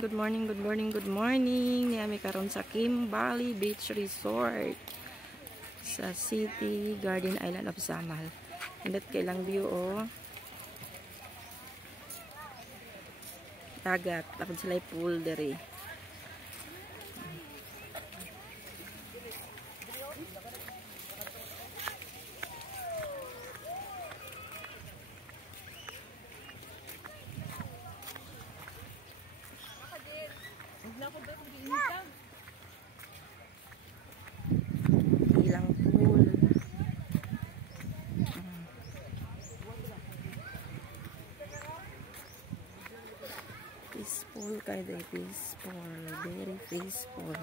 good morning, good morning, good morning. Niyami karon sa Kimbali Beach Resort sa City Garden Island of Samal. Hindot kailang view oh. Dagat, tapos sila pool dere. Ilang pool. Peaceful kay day, peaceful, very peaceful.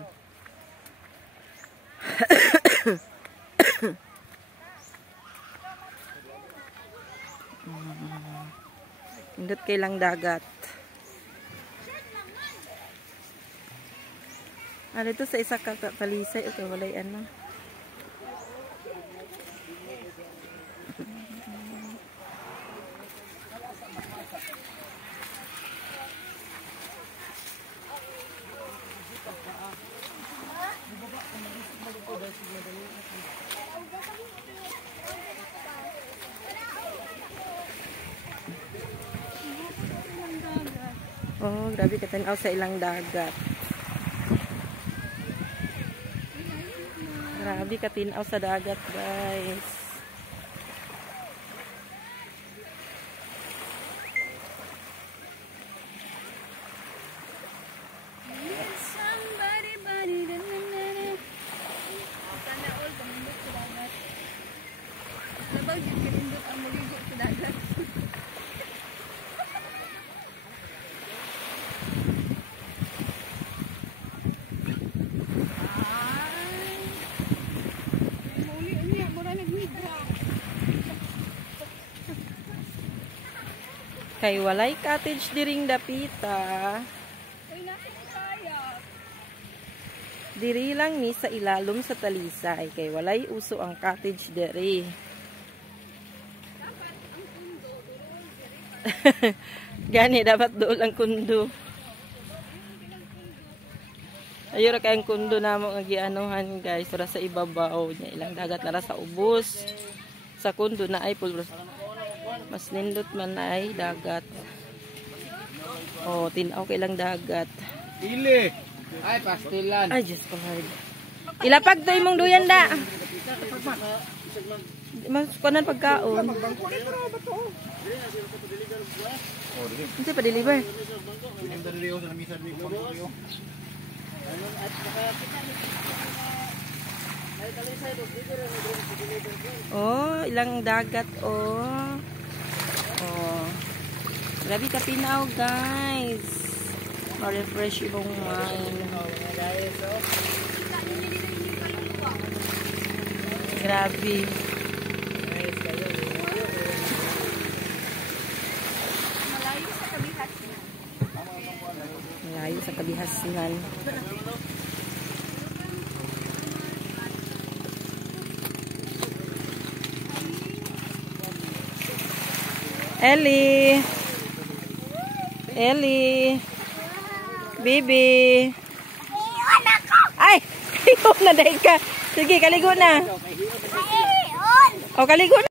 Indot kay lang dagat. Dito sa isa ka talisay ito walay ano. Oh, grabe katanaw sa ilang dagat. Grabe katinaw sa dagat, guys. Kay walay cottage diring dapita. Diri lang ni sa ilalom sa talisay kay walay uso ang cottage diri. Gani dapat dool ang kundo. Ayo ra kay ang kundo namo nga gianuhan guys para sa ibabaw nya ilang dagat na ra sa ubos. Sa kundo na ay pulbros. Mas nindot man ay dagat. Oh, tinaw kay lang dagat. Dili. Ay pastilan. Ay just Lord. Ilapag to imong duyan da. Mas kunan pagkaon. Hindi pa deliver. Oh, ilang dagat oh. Oh. Grabe ka pinaw, guys. Ma-refresh yung mind. Grabe. Malayo sa kabihasnan. Ellie. Ellie. Bibi. Ay, hiyon na dahil ka. Sige, kaligo na. O, kaligo na.